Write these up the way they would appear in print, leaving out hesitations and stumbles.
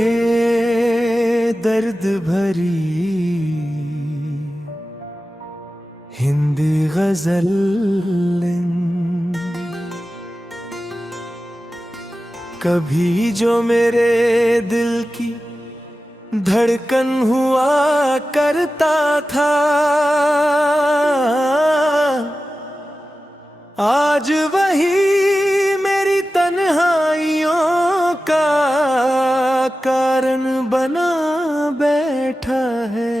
ये दर्द भरी हिंदी गजल कभी जो मेरे दिल की धड़कन हुआ करता था, आज वही मेरी तन्हाइयों का कारण बना बैठा है।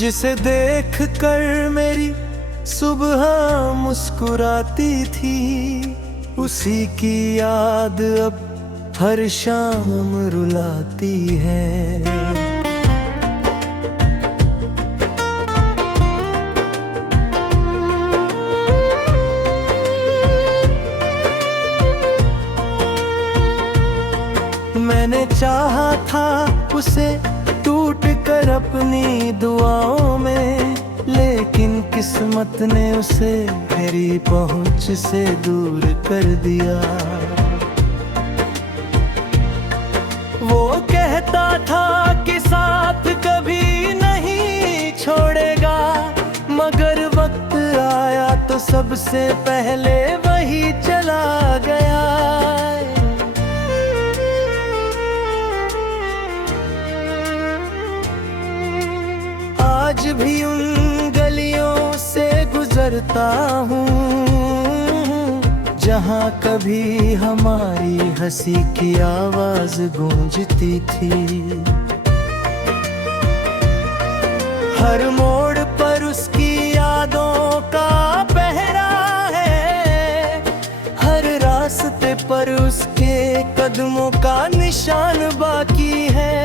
जिसे देख कर मेरी सुबह मुस्कुराती थी, उसी की याद अब हर शाम रुलाती है। मैंने चाहा था उसे टूट कर अपनी दुआओं में, लेकिन किस्मत ने उसे मेरी पहुंच से दूर कर दिया। वो कहता था कि साथ कभी नहीं छोड़ेगा, मगर वक्त आया तो सबसे पहले वही चला गया। आज भी उन गलियों से गुजरता हूँ जहाँ कभी हमारी हंसी की आवाज गूंजती थी। हर मोड़ पर उसकी यादों का पहरा है, हर रास्ते पर उसके कदमों का निशान बाकी है।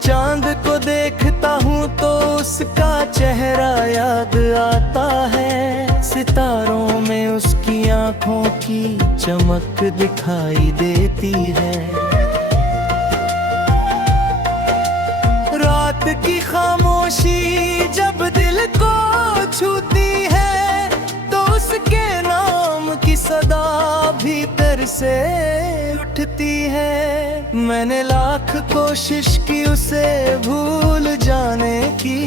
चांद को देखता हूँ तो उसका चेहरा याद आता है, सितारों में उसकी आँखों की चमक दिखाई देती है। रात की खामोशी जब दिल को छूती है, तो उसके नाम की सदा भीतर से उठती है। मैंने लाख कोशिश की उसे भूल जाने की,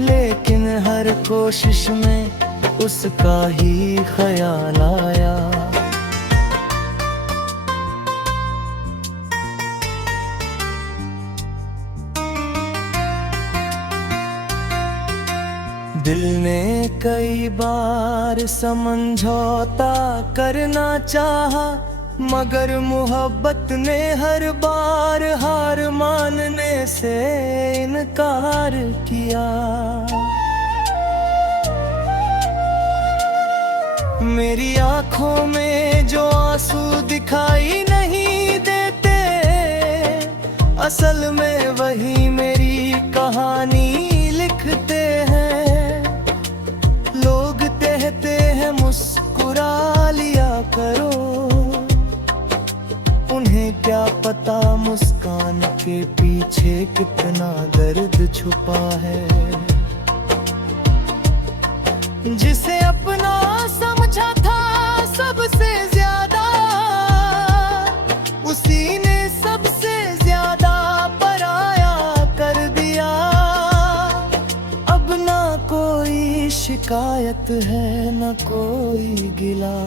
लेकिन हर कोशिश में उसका ही ख्याल आया। दिल ने कई बार समझौता करना चाहा, मगर मोहब्बत ने हर बार हार मानने से इनकार किया। मेरी आंखों में जो आंसू दिखाई नहीं देते, असल में वही मेरी कहानी लिखते हैं। लोग कहते हैं मुस्कुरा लिया करो, उन्हें क्या पता मुस्कान के पीछे कितना दर्द छुपा है। जिसे अपना समझा था सबसे ज्यादा, उसी ने सबसे ज्यादा पराया कर दिया। अब ना कोई शिकायत है ना कोई गिला,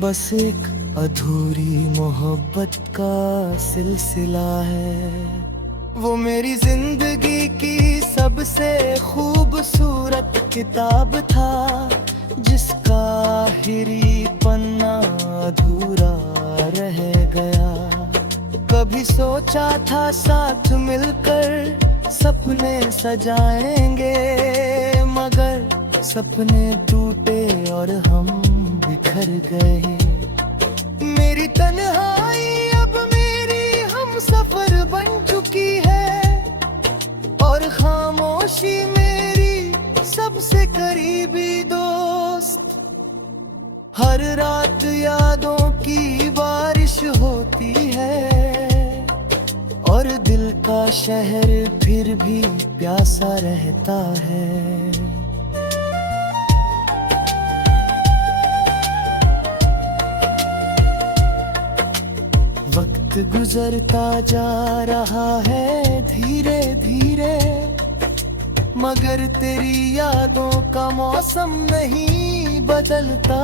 बस एक अधूरी मोहब्बत का सिलसिला है। वो मेरी जिंदगी की सबसे खूबसूरत किताब था, जिसका आखिरी पन्ना अधूरा रह गया। कभी सोचा था साथ मिलकर सपने सजाएंगे, मगर सपने टूटे और हम बिखर गए। मेरी तन्हाई अब मेरी हम सफर बन चुकी है, और खामोशी मेरी सबसे करीबी दोस्त। हर रात यादों की बारिश होती है और दिल का शहर फिर भी प्यासा रहता है। वक्त गुजरता जा रहा है धीरे धीरे, मगर तेरी यादों का मौसम नहीं बदलता।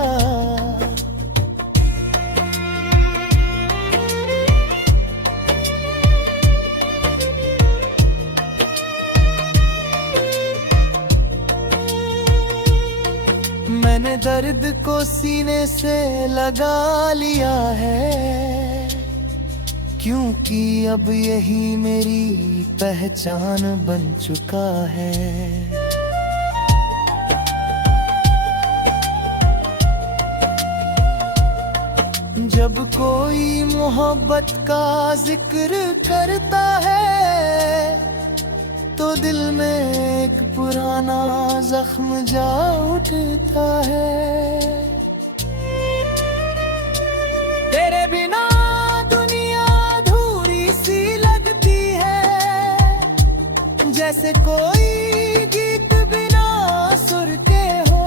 मैंने दर्द को सीने से लगा लिया है, क्योंकि अब यही मेरी पहचान बन चुका है। जब कोई मोहब्बत का जिक्र करता है तो दिल में एक पुराना जख्म जा उठता है। तेरे बिना दुनिया अधूरी सी लगती है, जैसे कोई गीत बिना सुर के हो।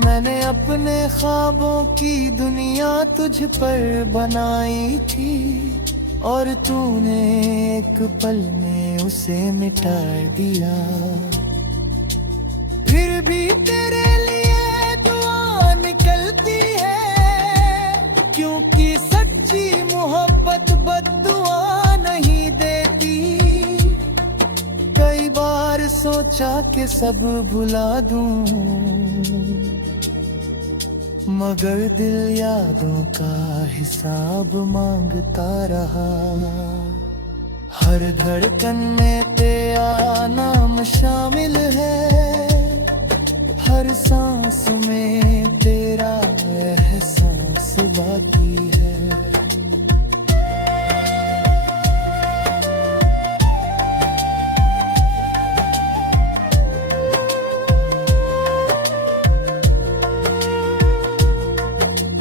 मैंने अपने ख्वाबों की दुनिया तुझ पर बनाई थी और तूने एक पल में उसे मिटा दिया। फिर भी तेरे लिए दुआ निकलती है, क्योंकि सच्ची मोहब्बत बद्दुआ नहीं देती। कई बार सोचा कि सब भुला दूं, मगर दिल यादों का हिसाब मांगता रहा। हर धड़कन में तेरा नाम शामिल है, हर सांस में तेरा एहसास बाकी है।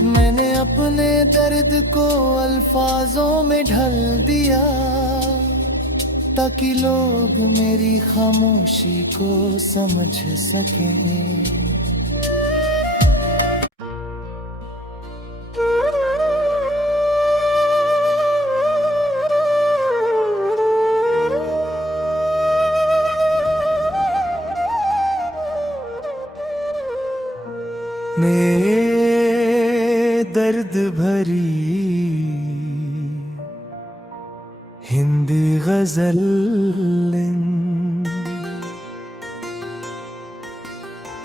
मैंने अपने दर्द को अल्फाजों में ढल दिया, ताकि लोग मेरी खामोशी को समझ सकें। मेरे दर्द भरी हिंदी गजल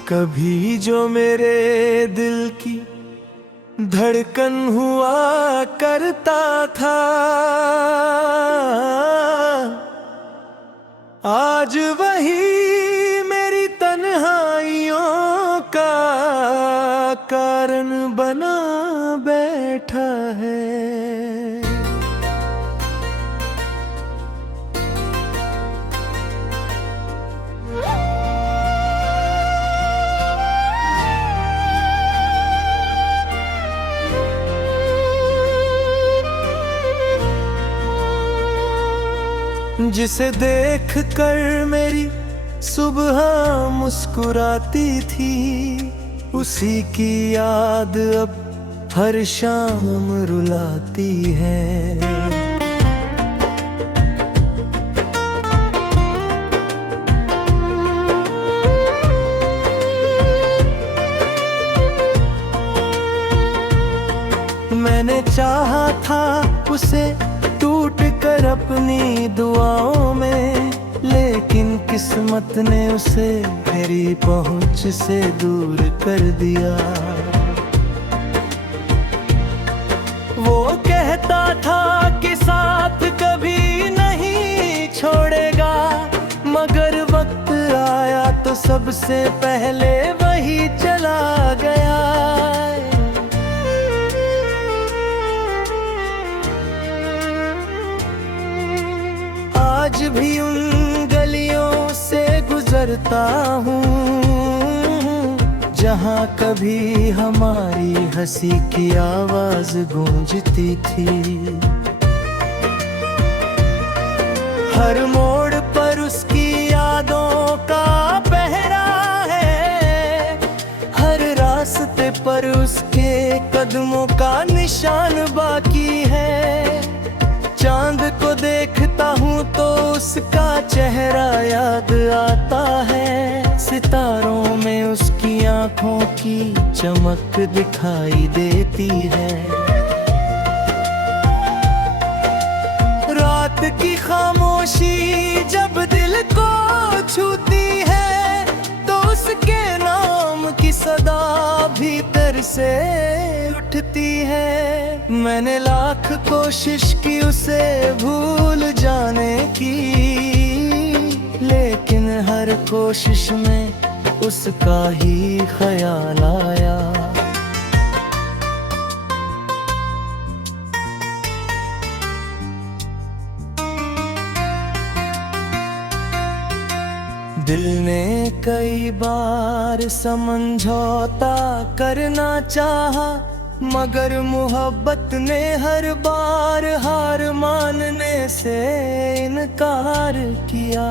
कभी जो मेरे दिल की धड़कन हुआ करता था, आज वही मेरी तन्हाइयों का कारण बना बैठा है। जिसे देख कर मेरी सुबह मुस्कुराती थी, उसी की याद अब हर शाम रुलाती है। मैंने चाहा था उसे टूट कर अपनी दुआओं में, लेकिन किस्मत ने उसे मेरी पहुंच से दूर कर दिया। वो कहता था कि साथ कभी नहीं छोड़ेगा, मगर वक्त आया तो सबसे पहले वही चला गया। आज भी उन गलियों से गुजरता हूँ जहाँ कभी हमारी हंसी की आवाज गूंजती थी। हर मोड़ पर उसकी यादों का पहरा है, हर रास्ते पर उसके कदमों का निशान बाकी है। चांद को देखता हूँ तो उसका चेहरा याद आता है, सितारों में उसकी आंखों की चमक दिखाई देती है। रात की खामोशी जब दिल को छूती है, तो उसके नाम की सदा भीतर से उठती है। मैंने लाख कोशिश की उसे भूल जाने की, लेकिन हर कोशिश में उसका ही ख्याल आया। दिल ने कई बार समझौता करना चाहा, मगर मोहब्बत ने हर बार हार मानने से इनकार किया।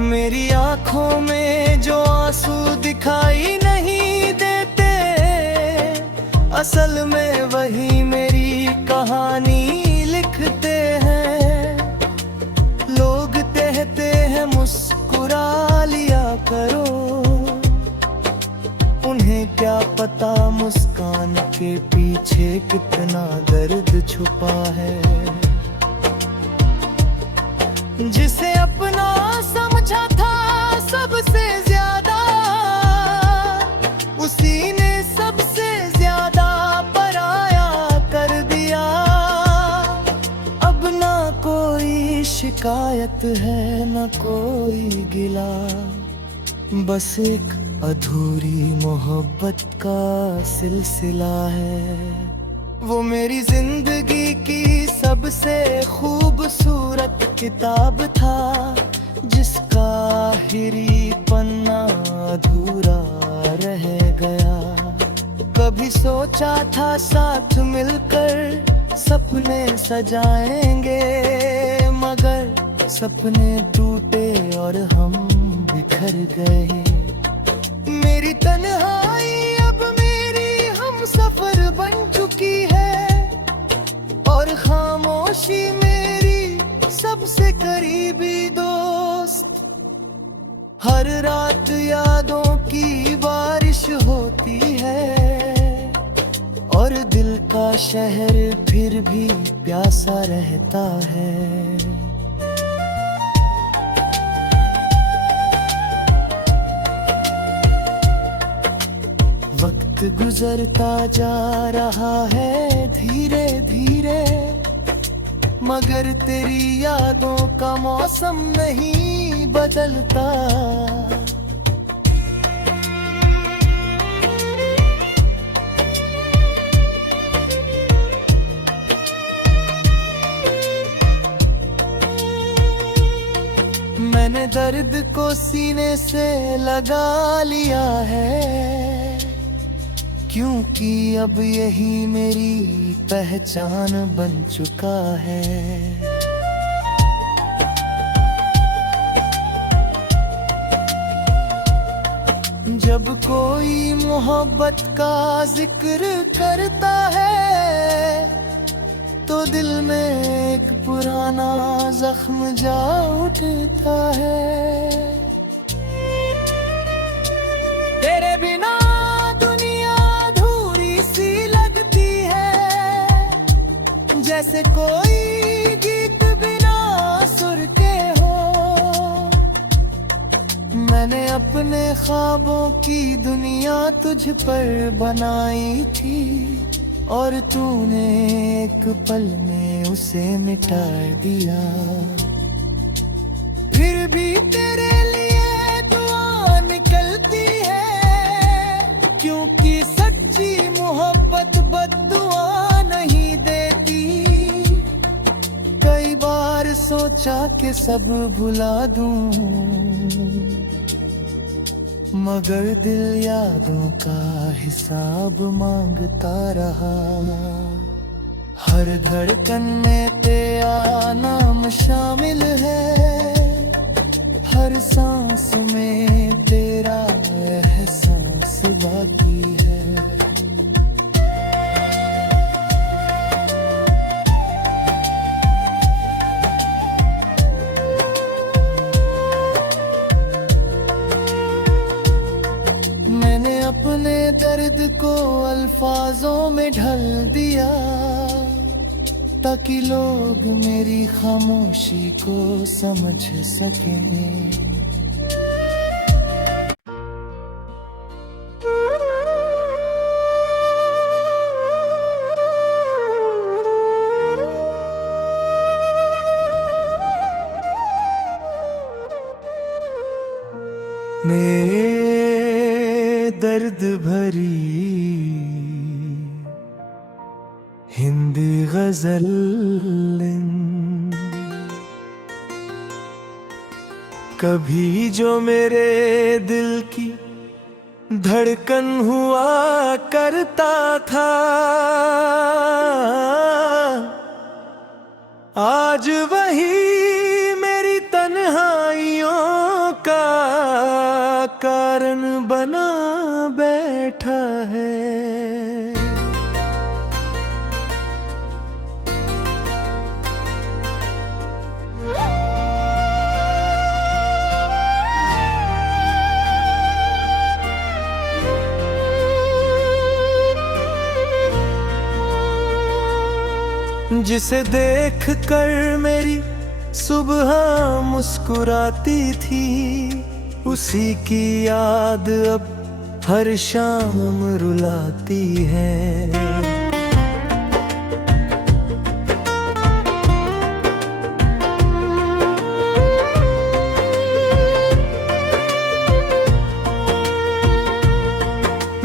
मेरी आंखों में जो आंसू दिखाई नहीं देते, असल में वही मेरी कहानी लिखते हैं। लोग कहते हैं मुस्कुरा लिया करो, उन्हें क्या पता मुस्कान के पीछे कितना दर्द छुपा है। जिसे अपना समझा था सबसे ज्यादा, उसी ने सबसे ज्यादा पराया कर दिया। अब ना कोई शिकायत है ना कोई गिला, बस एक अधूरी मोहब्बत का सिलसिला है। वो मेरी जिंदगी की सबसे खूबसूरत किताब था, जिसका आखिरी पन्ना अधूरा रह गया। कभी सोचा था साथ मिलकर सपने सजाएंगे, मगर सपने टूटे और हम बिखर गए। मेरी तन्हाई अब मेरी हम सफर बन चुकी है, और खामोशी मेरी सबसे करीबी दोस्त। हर रात यादों की बारिश होती है, और दिल का शहर फिर भी प्यासा रहता है। वक्त गुजरता जा रहा है धीरे धीरे, मगर तेरी यादों का मौसम नहीं बदलता। मैंने दर्द को सीने से लगा लिया है, क्योंकि अब यही मेरी पहचान बन चुका है। जब कोई मोहब्बत का जिक्र करता है, तो दिल में एक पुराना जख्म जा उठता है। तेरे बिना दुनिया अधूरी सी लगती है, जैसे कोई गीत बिना सुर के हो। मैंने अपने ख्वाबों की दुनिया तुझ पर बनाई थी, और तूने एक पल में उसे मिटा दिया। फिर भी तेरे लिए दुआ निकलती है, क्योंकि सच्ची मोहब्बत बद्दुआ नहीं देती। कई बार सोचा कि सब भुला दूं, मगर दिल यादों का हिसाब मांगता रहा। हर धड़कन में तेरा नाम शामिल है, हर सांस में तेरा एहसास बाकी है। मैंने अपने दर्द को अल्फाजों में ढल दिया, ताकि लोग मेरी खामोशी को समझ सकें। मेरे दर्द भरी हिंदी गजल कभी जो मेरे दिल की धड़कन हुआ करता था, आज वही मेरी तन्हाइयों का कारण बना बैठा है। जिसे देख कर मेरी सुबह मुस्कुराती थी, उसी की याद अब हर शाम रुलाती है।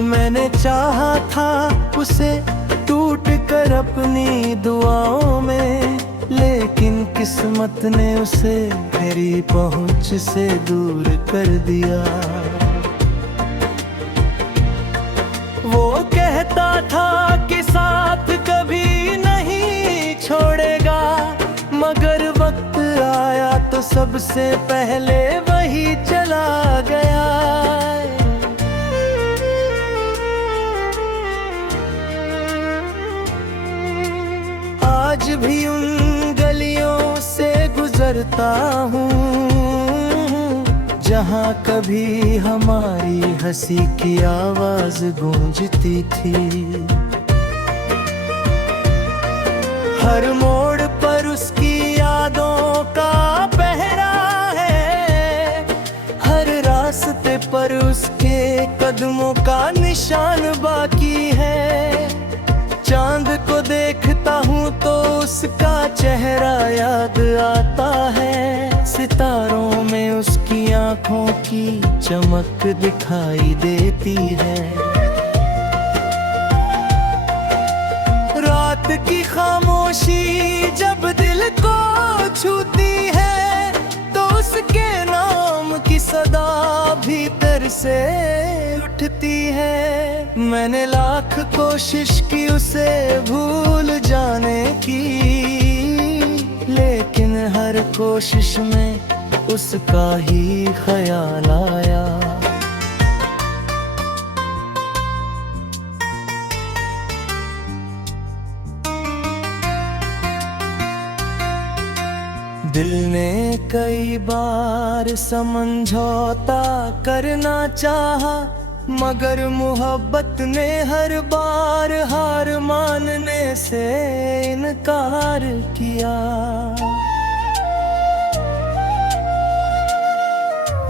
मैंने चाहा था उसे टूट कर अपनी दुआओं में, लेकिन किस्मत ने उसे मेरी पहुंच से दूर कर दिया। वो कहता था कि साथ कभी नहीं छोड़ेगा, मगर वक्त आया तो सबसे पहले वही चला गया। आज भी उन गलियों से गुजरता हूँ जहाँ कभी हमारी हंसी की आवाज गूंजती थी। हर मोड़ पर उसकी यादों का पहरा है, हर रास्ते पर उसके कदमों का निशान बाकी है। चांद को देखता हूँ तो उसका चेहरा याद आता है, सितारों में उसकी आंखों की चमक दिखाई देती है। रात की खामोशी जब दिल को छूती है, तो उसके नाम की सदा भीतर से उठती है। मैंने लाख कोशिश की उसे भूल जाने की, लेकिन हर कोशिश में उसका ही ख्याल आया। दिल ने कई बार समझौता करना चाहा, मगर मोहब्बत ने हर बार हार मानने से इनकार किया।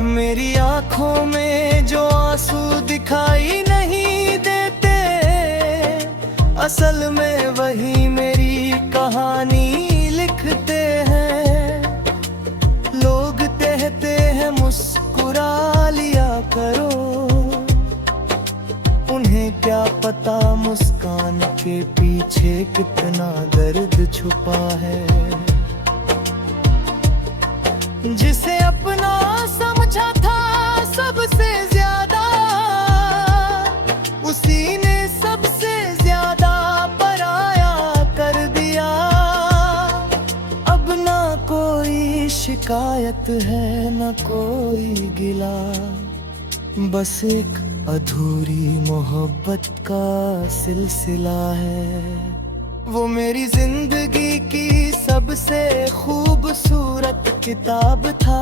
मेरी आंखों में जो आंसू दिखाई नहीं देते, असल में वही मेरी कहानी लिखते हैं। लोग कहते हैं मुस्कुरा लिया करो, उन्हें क्या पता मुस्कान के पीछे कितना दर्द छुपा है। जिसे अपना समझा था शिकायत है न कोई गिला, बस एक अधूरी मोहब्बत का सिलसिला है। वो मेरी जिंदगी की सबसे खूबसूरत किताब था,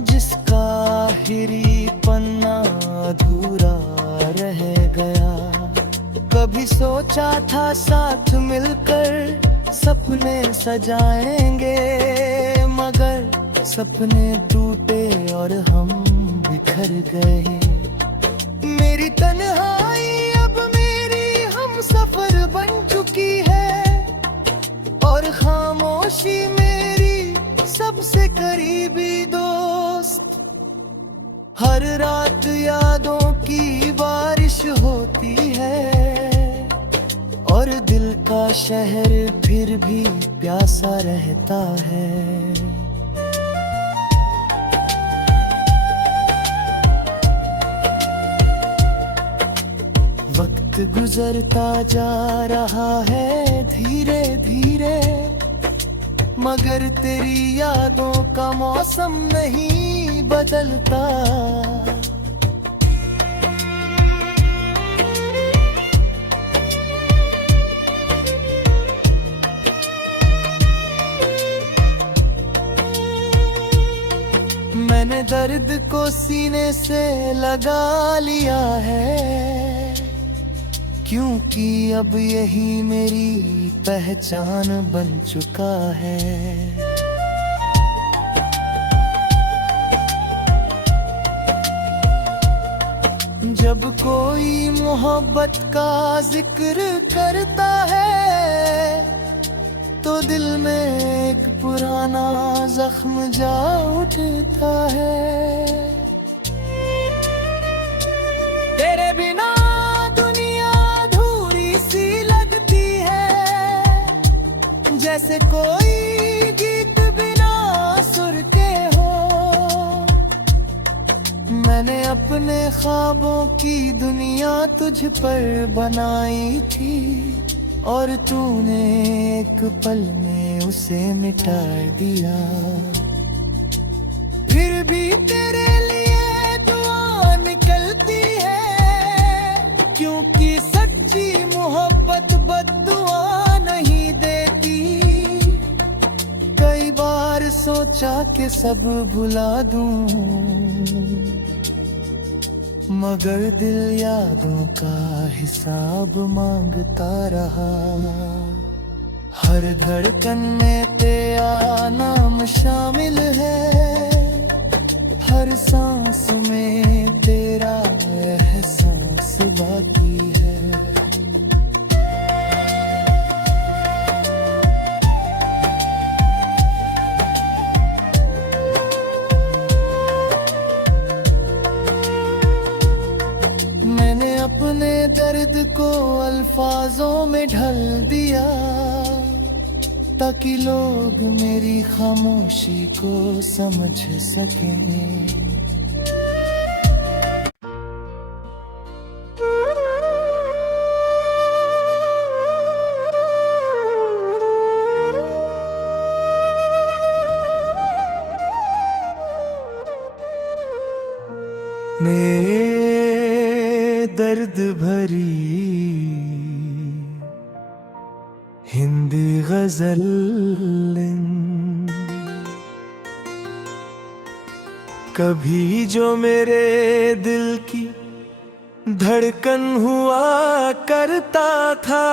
जिसका आखिरी पन्ना अधूरा रह गया। कभी सोचा था साथ मिलकर सपने सजाएंगे, मगर सपने टूटे और हम बिखर गए। मेरी तन्हाई अब मेरी हम सफर बन चुकी है, और खामोशी मेरी सबसे करीबी दोस्त। हर रात यादों की बारिश होती है, और दिल का शहर फिर भी प्यासा रहता है। वक्त गुजरता जा रहा है धीरे धीरे, मगर तेरी यादों का मौसम नहीं बदलता। मैंने दर्द को सीने से लगा लिया है, क्योंकि अब यही मेरी पहचान बन चुका है। जब कोई मोहब्बत का जिक्र करता है, तो दिल में एक पुराना जख्म जा उठता है। तेरे बिना दुनिया अधूरी सी लगती है, जैसे कोई गीत बिना सुर के हो। मैंने अपने ख्वाबों की दुनिया तुझ पर बनाई थी, और तूने एक पल में उसे मिटा दिया। फिर भी तेरे लिए दुआ निकलती है, क्योंकि सच्ची मोहब्बत बद्दुआ नहीं देती। कई बार सोचा कि सब भुला दूं, मगर दिल यादों का हिसाब मांगता रहा। हर धड़कन में तेरा नाम शामिल है, हर सांस में तेरा एहसास बाकी है। मैंने अपने दर्द को अल्फाजों में ढल दिया, ताकि लोग मेरी खामोशी को समझ सकें। मेरे दर्द भरी हिंदी गजल कभी जो मेरे दिल की धड़कन हुआ करता था,